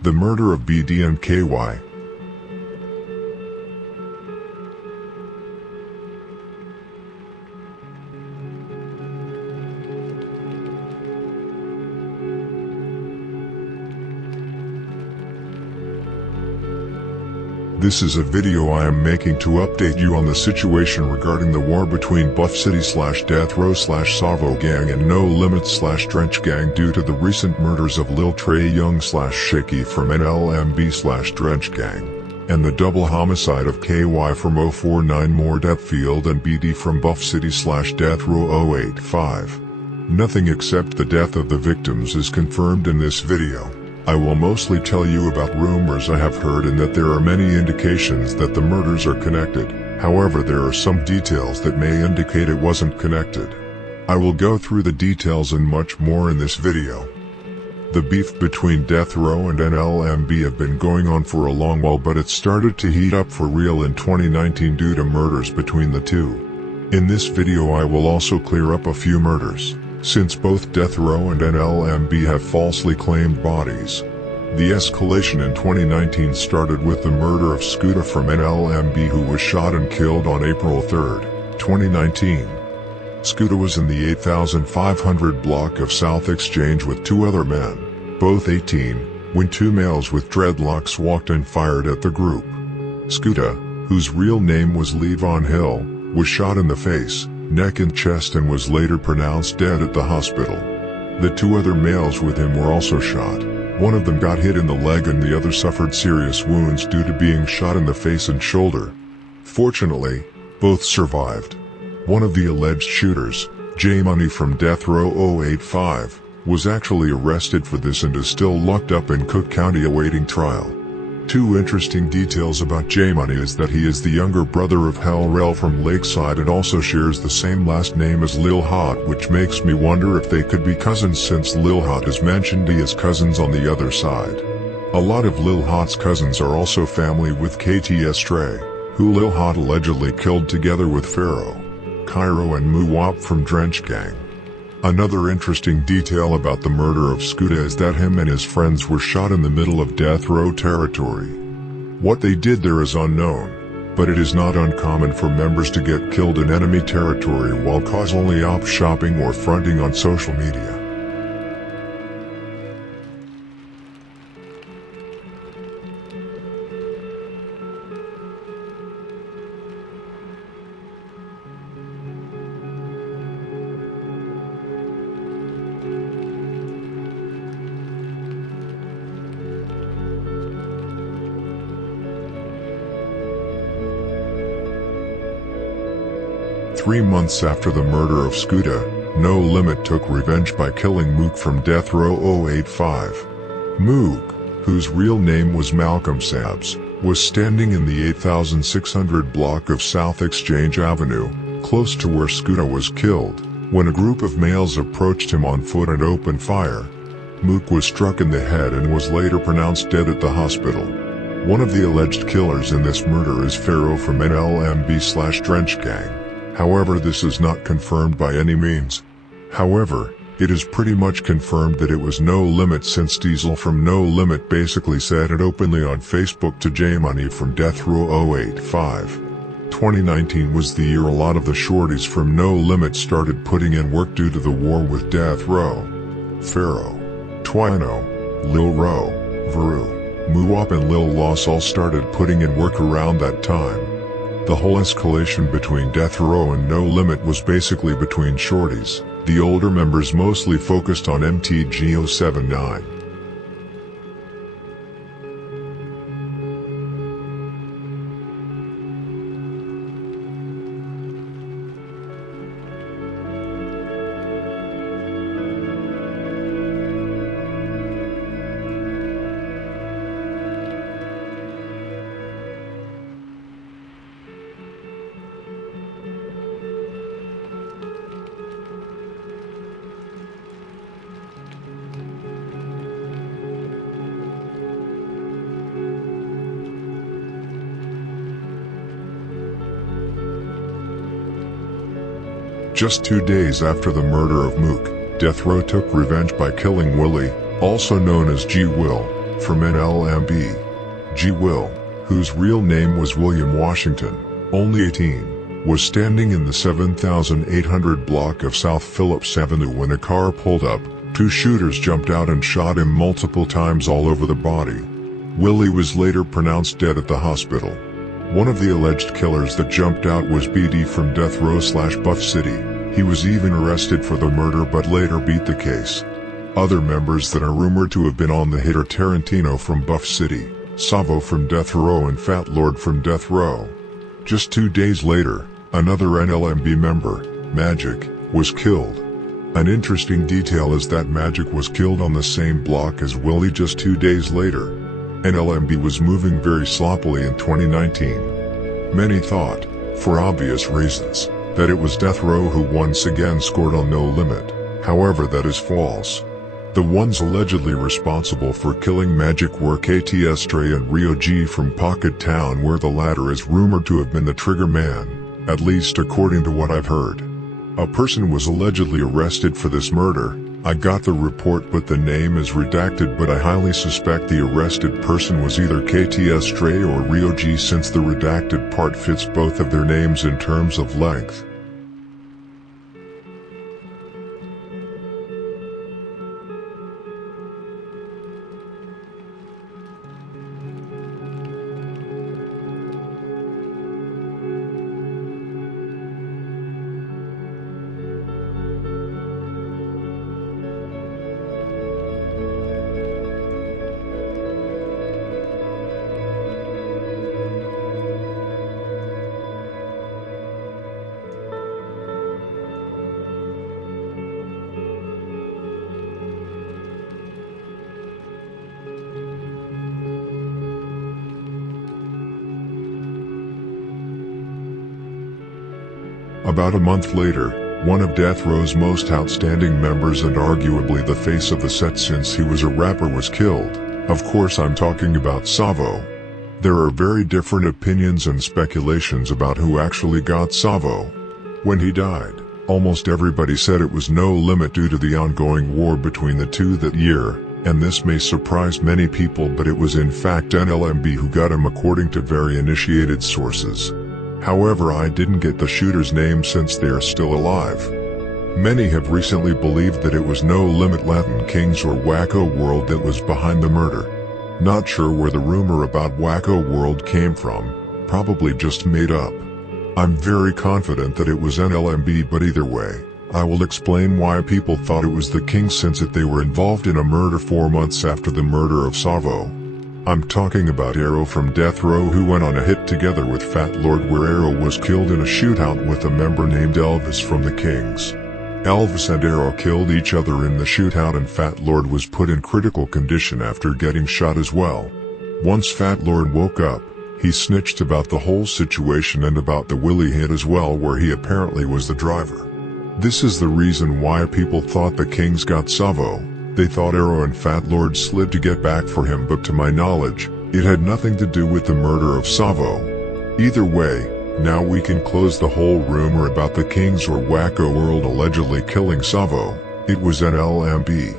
The murder of BD and KY. This is a video I am making to update you on the situation regarding the war between BuffCity/DeathRow/Savo Gang and No Limit/DrenchGang due to the recent murders of Lil Trey Young/Shaky from NLMB/DrenchGang, and the double homicide of KY from 049 More Deptfield and BD from BuffCity/DeathRow 085. Nothing except the death of the victims is confirmed in this video. I will mostly tell you about rumors I have heard and that there are many indications that the murders are connected. However, there are some details that may indicate it wasn't connected. I will go through the details and much more in this video. The beef between DeathRow and NLMB have been going on for a long while, but it started to heat up for real in 2019 due to murders between the two. In this video I will also clear up a few murders, since both DeathRow and NLMB have falsely claimed bodies. The escalation in 2019 started with the murder of Scooter from NLMB, who was shot and killed on April 3, 2019. Scooter was in the 8500 block of South Exchange with two other men, both 18, when two males with dreadlocks walked and fired at the group. Scooter, whose real name was Levon Hill, was shot in the face, neck and chest and was later pronounced dead at the hospital. The two other males with him were also shot. One of them got hit in the leg and the other suffered serious wounds due to being shot in the face and shoulder. Fortunately, both survived. One of the alleged shooters, J Money from DeathRow 085, was actually arrested for this and is still locked up in Cook County awaiting trial. Two interesting details about J Money is that he is the younger brother of Hell Rel from Lakeside and also shares the same last name as Lil Hot, which makes me wonder if they could be cousins, since Lil Hot is mentioned as cousins on the other side. A lot of Lil Hot's cousins are also family with KTS Trey, who Lil Hot allegedly killed together with Pharaoh, Cairo and Muwap from DrenchGang. Another interesting detail about the murder of Scooter is that him and his friends were shot in the middle of DeathRow territory. What they did there is unknown, but it is not uncommon for members to get killed in enemy territory while casually op shopping or fronting on social media. Three months after the murder of Scooter, No Limit took revenge by killing Mook from DeathRow 085. Mook, whose real name was Malcolm Sabs, was standing in the 8600 block of South Exchange Avenue, close to where Scooter was killed, when a group of males approached him on foot and opened fire. Mook was struck in the head and was later pronounced dead at the hospital. One of the alleged killers in this murder is Pharaoh from NLMB/DrenchGang. However, this is not confirmed by any means. However, it is pretty much confirmed that it was No Limit, since Diesel from No Limit basically said it openly on Facebook to J Money from DeathRow 085. 2019 was the year a lot of the shorties from No Limit started putting in work due to the war with DeathRow. Pharaoh, Twino, Lil Ro, Veru, Muwap and Lil Loss all started putting in work around that time. The whole escalation between DeathRow and No Limit was basically between shorties. The older members mostly focused on MTG079. Just 2 days after the murder of Mook, DeathRow took revenge by killing Willie, also known as G Will, from NLMB. G. Will, whose real name was William Washington, only 18, was standing in the 7800 block of South Phillips Avenue when a car pulled up. Two shooters jumped out and shot him multiple times all over the body. Willie was later pronounced dead at the hospital. One of the alleged killers that jumped out was BD from DeathRow/BuffCity. He was even arrested for the murder but later beat the case. Other members that are rumored to have been on the hit are Tarantino from BuffCity, Savo from DeathRow and Fat Lord from DeathRow. Just 2 days later, another NLMB member, Magic, was killed. An interesting detail is that Magic was killed on the same block as Willie just 2 days later. NLMB was moving very sloppily in 2019. Many thought, for obvious reasons, that it was DeathRow who once again scored on No Limit. However, that is false. The ones allegedly responsible for killing Magic were KTS Stray and Rio G from Pocket Town, where the latter is rumored to have been the trigger man, at least according to what I've heard. A person was allegedly arrested for this murder. I got the report but the name is redacted, but I highly suspect the arrested person was either KTS Stray or Rio G, since the redacted part fits both of their names in terms of length. About a month later, one of DeathRow's most outstanding members and arguably the face of the set since he was a rapper was killed. Of course I'm talking about Savo. There are very different opinions and speculations about who actually got Savo. When he died, almost everybody said it was No Limit due to the ongoing war between the two that year, and this may surprise many people, but it was in fact NLMB who got him according to very initiated sources. However, I didn't get the shooter's name since they are still alive. Many have recently believed that it was No Limit Latin Kings or Wacko World that was behind the murder. Not sure where the rumor about Wacko World came from, probably just made up. I'm very confident that it was NLMB, but either way, I will explain why people thought it was the Kings since they were involved in a murder 4 months after the murder of Savo. I'm talking about Arrow from DeathRow, who went on a hit together with Fat Lord, where Arrow was killed in a shootout with a member named Elvis from the Kings. Elvis and Arrow killed each other in the shootout, and Fat Lord was put in critical condition after getting shot as well. Once Fat Lord woke up, he snitched about the whole situation and about the Willie hit as well, where he apparently was the driver. This is the reason why people thought the Kings got Savo. They thought Arrow and Fat Lord slid to get back for him, but to my knowledge, it had nothing to do with the murder of Savo. Either way, now we can close the whole rumor about the Kings or Wacko World allegedly killing Savo. It was NLMB.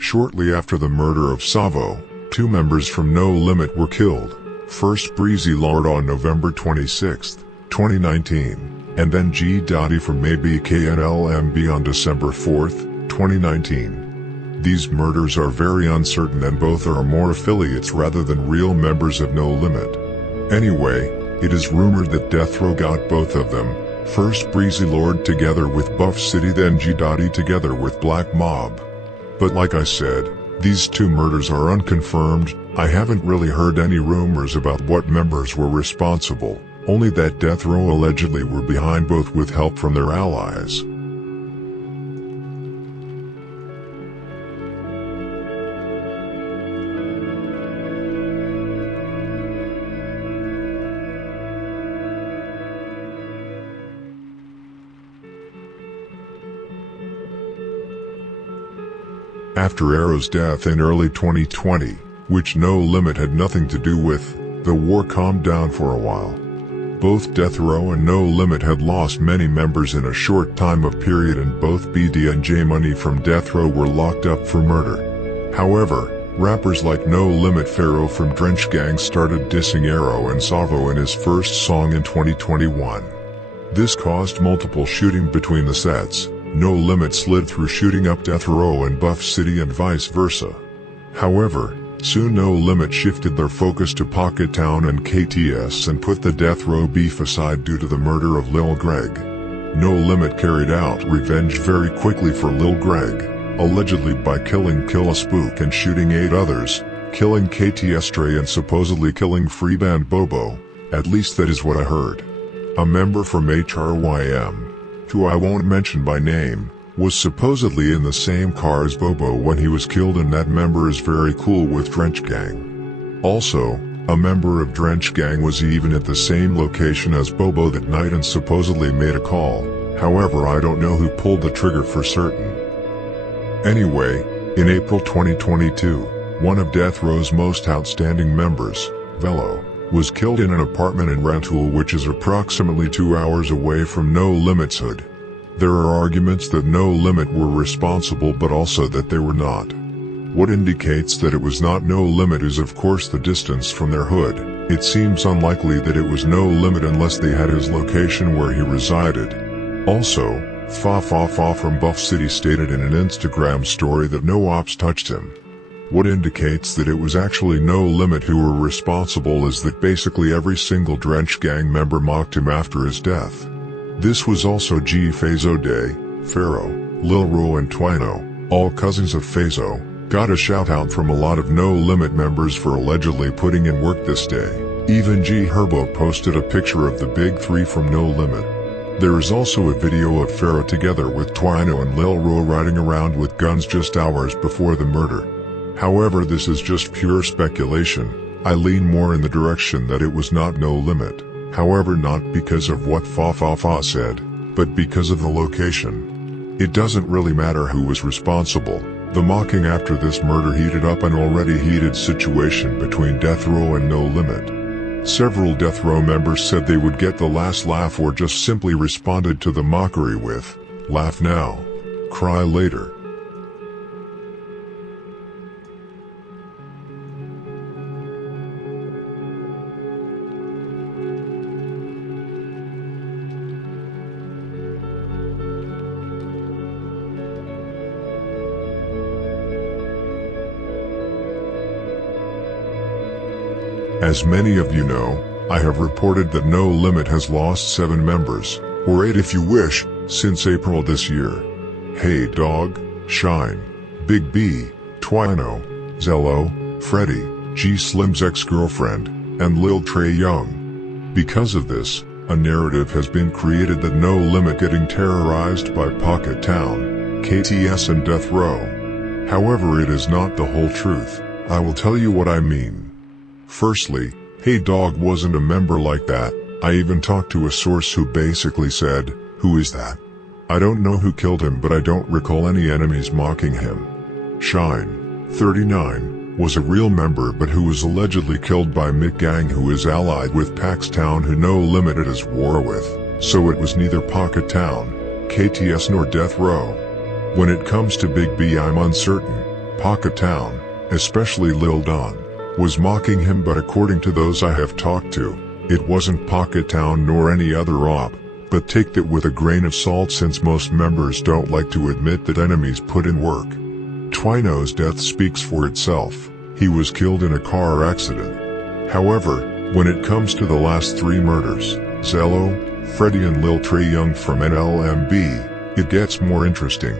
Shortly after the murder of Savo, 2 members from No Limit were killed. First Breezy Lord on November 26, 2019, and then G. Dottie from ABKNLMB on December 4, 2019. These murders are very uncertain and both are more affiliates rather than real members of No Limit. Anyway, it is rumored that DeathRow got both of them, first Breezy Lord together with BuffCity, then G. Dottie together with Black Mob. But like I said, these 2 murders are unconfirmed. I haven't really heard any rumors about what members were responsible, only that DeathRow allegedly were behind both with help from their allies. After Arrow's death in early 2020, which No Limit had nothing to do with, the war calmed down for a while. Both DeathRow and No Limit had lost many members in a short time of period, and both BD and J Money from DeathRow were locked up for murder. However, rappers like No Limit Pharaoh from DrenchGang started dissing Arrow and Savo in his first song in 2021. This caused multiple shooting between the sets. No Limit slid through shooting up DeathRow and BuffCity and vice versa. However, soon No Limit shifted their focus to Pocket Town and KTS and put the DeathRow beef aside due to the murder of Lil Greg. No Limit carried out revenge very quickly for Lil Greg, allegedly by killing Killa Spook and shooting 8 others, killing KTS Stray and supposedly killing Freeband Bobo, at least that is what I heard. A member from HRYM, who I won't mention by name, was supposedly in the same car as Bobo when he was killed, and that member is very cool with DrenchGang. Also, a member of DrenchGang was even at the same location as Bobo that night and supposedly made a call. However, I don't know who pulled the trigger for certain. Anyway, in April 2022, one of DeathRow's most outstanding members, Velo, was killed in an apartment in Rantoul, which is approximately 2 hours away from No Limit's hood. There are arguments that No Limit were responsible, but also that they were not. What indicates that it was not No Limit is of course the distance from their hood. It seems unlikely that it was No Limit unless they had his location where he resided. Also, Fa from BuffCity stated in an Instagram story that no ops touched him. What indicates that it was actually No Limit who were responsible is that basically every single DrenchGang member mocked him after his death. This was also G Fazo Day, Pharaoh, Lil Ro and Twino, all cousins of Fazo, got a shout out from a lot of No Limit members for allegedly putting in work this day. Even G Herbo posted a picture of the big 3 from No Limit. There is also a video of Pharaoh together with Twino and Lil Ro riding around with guns just hours before the murder. However, this is just pure speculation. I lean more in the direction that it was not No Limit. However, not because of what Fa said, but because of the location. It doesn't really matter who was responsible. The mocking after this murder heated up an already heated situation between DeathRow and No Limit. Several DeathRow members said they would get the last laugh, or just simply responded to the mockery with, "Laugh now, cry later." As many of you know, I have reported that No Limit has lost 7 members, or 8 if you wish, since April this year. Hey Dog, Shine, Big B, Twino, Zello, Freddy, G Slim's ex-girlfriend, and Lil Trey Young. Because of this, a narrative has been created that No Limit getting terrorized by Pocket Town, KTS and DeathRow. However, it is not the whole truth. I will tell you what I mean. Firstly, Hey Dog wasn't a member like that. I even talked to a source who basically said, "Who is that? I don't know who killed him, but I don't recall any enemies mocking him." Shine, 39, was a real member but who was allegedly killed by Mick Gang, who is allied with Pax Town, who No Limit is at war with, so it was neither Pocket Town, KTS nor DeathRow. When it comes to Big B, I'm uncertain. Pocket Town, especially Lil Don, was mocking him, but according to those I have talked to, it wasn't Pocket Town nor any other op. But take that with a grain of salt, since most members don't like to admit that enemies put in work. Twino's death speaks for itself. He was killed in a car accident. However, when it comes to the last 3 murders, Zello, Freddy and Lil Trey Young from NLMB, it gets more interesting.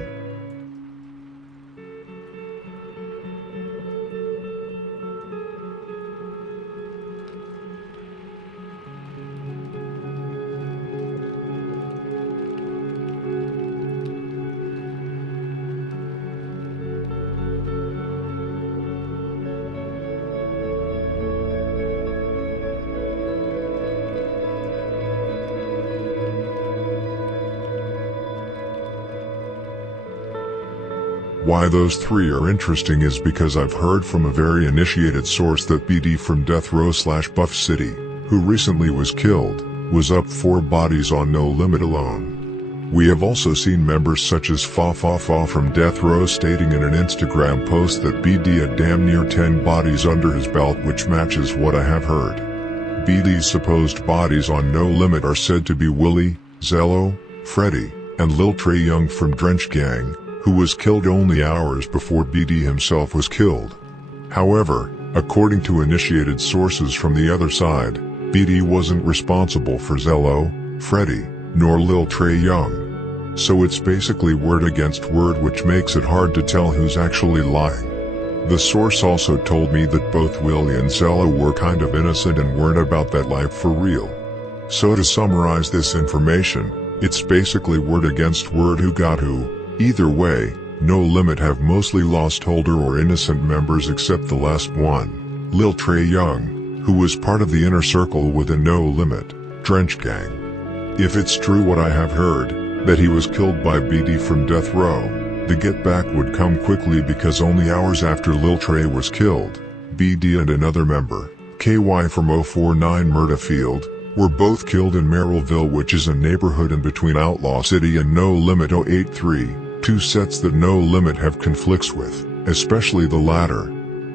Why those three are interesting is because I've heard from a very initiated source that BD from DeathRow/BuffCity, who recently was killed, was up 4 bodies on No Limit alone. We have also seen members such as Fa from DeathRow stating in an Instagram post that BD had damn near 10 bodies under his belt, which matches what I have heard. BD's supposed bodies on No Limit are said to be Willie, Zello, Freddy, and Lil Trey Young from DrenchGang, who was killed only hours before BD himself was killed. However, according to initiated sources from the other side, BD wasn't responsible for Zello, Freddy, nor Lil Trey Young. So it's basically word against word, which makes it hard to tell who's actually lying. The source also told me that both Willie and Zello were kind of innocent and weren't about that life for real. So to summarize this information, it's basically word against word who got who. Either way, No Limit have mostly lost older or innocent members except the last one, Lil Trey Young, who was part of the inner circle within No Limit, DrenchGang. If it's true what I have heard, that he was killed by BD from DeathRow, the get back would come quickly, because only hours after Lil Trey was killed, BD and another member, KY from 049 Murderfield, were both killed in Merrillville, which is a neighborhood in between Outlaw City and No Limit 083, two sets that No Limit have conflicts with, especially the latter.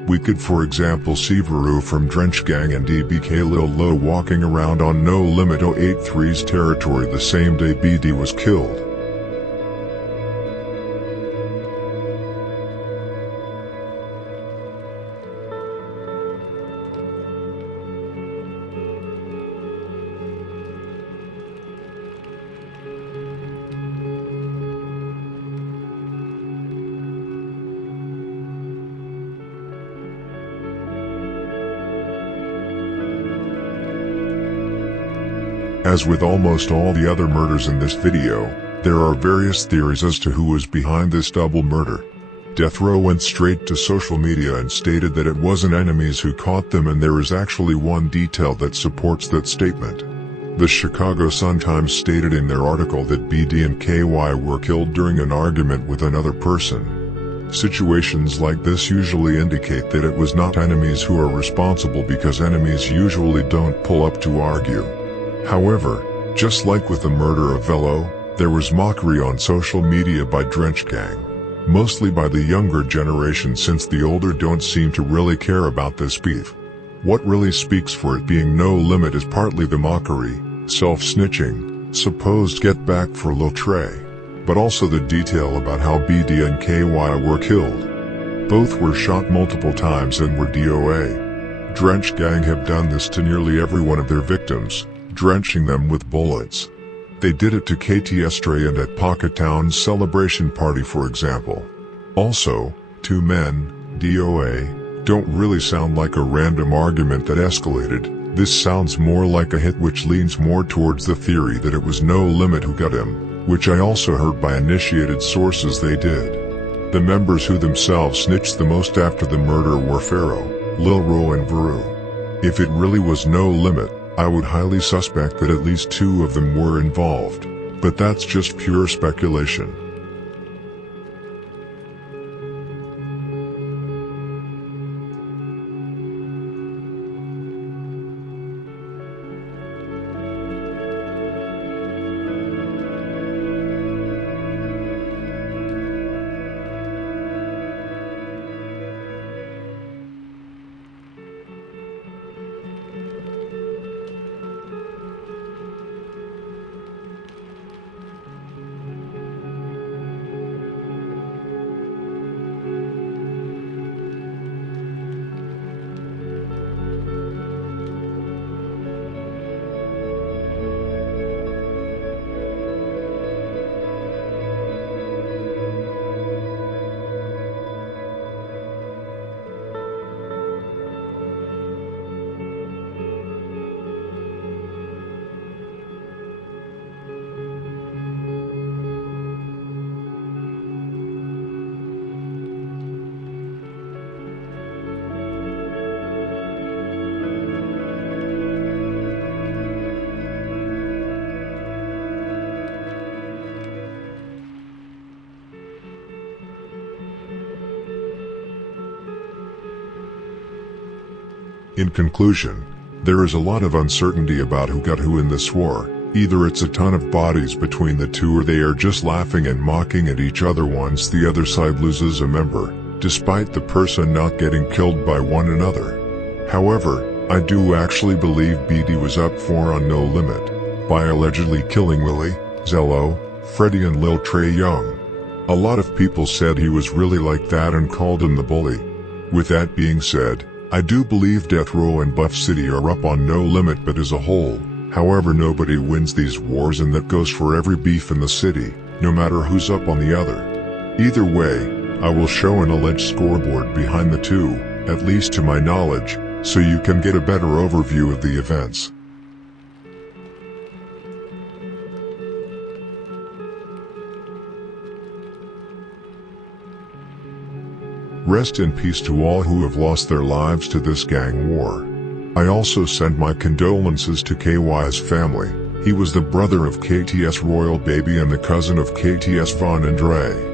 We could for example see Veru from DrenchGang and DBK Lil Low walking around on No Limit 083's territory the same day BD was killed. As with almost all the other murders in this video, there are various theories as to who was behind this double murder. DeathRow went straight to social media and stated that it wasn't enemies who caught them, and there is actually one detail that supports that statement. The Chicago Sun-Times stated in their article that BD and KY were killed during an argument with another person. Situations like this usually indicate that it was not enemies who are responsible, because enemies usually don't pull up to argue. However, just like with the murder of Vello, there was mockery on social media by DrenchGang, mostly by the younger generation, since the older don't seem to really care about this beef. What really speaks for it being No Limit is partly the mockery, self-snitching, supposed get back for Lil Trey, but also the detail about how BD and KY were killed. Both were shot multiple times and were DOA. DrenchGang have done this to nearly every one of their victims, drenching them with bullets. They did it to KT Estray and at Pocket Town's celebration party, for example. Also, 2 men, DOA, don't really sound like a random argument that escalated. This sounds more like a hit, which leans more towards the theory that it was No Limit who got him, which I also heard by initiated sources they did. The members who themselves snitched the most after the murder were Pharaoh, Lil Ro and Veru. If it really was No Limit, I would highly suspect that at least 2 of them were involved, but that's just pure speculation. In conclusion, there is a lot of uncertainty about who got who in this war. Either it's a ton of bodies between the two, or they are just laughing and mocking at each other once the other side loses a member, despite the person not getting killed by one another. However, I do actually believe BD was up for on No Limit, by allegedly killing Willie, Zello, Freddie and Lil Trey Young. A lot of people said he was really like that and called him the bully. With that being said, I do believe DeathRow and BuffCity are up on No Limit, but as a whole, however, nobody wins these wars, and that goes for every beef in the city, no matter who's up on the other. Either way, I will show an alleged scoreboard behind the two, at least to my knowledge, so you can get a better overview of the events. Rest in peace to all who have lost their lives to this gang war. I also send my condolences to KY's family. He was the brother of KTS Royal Baby and the cousin of KTS Von and Dre.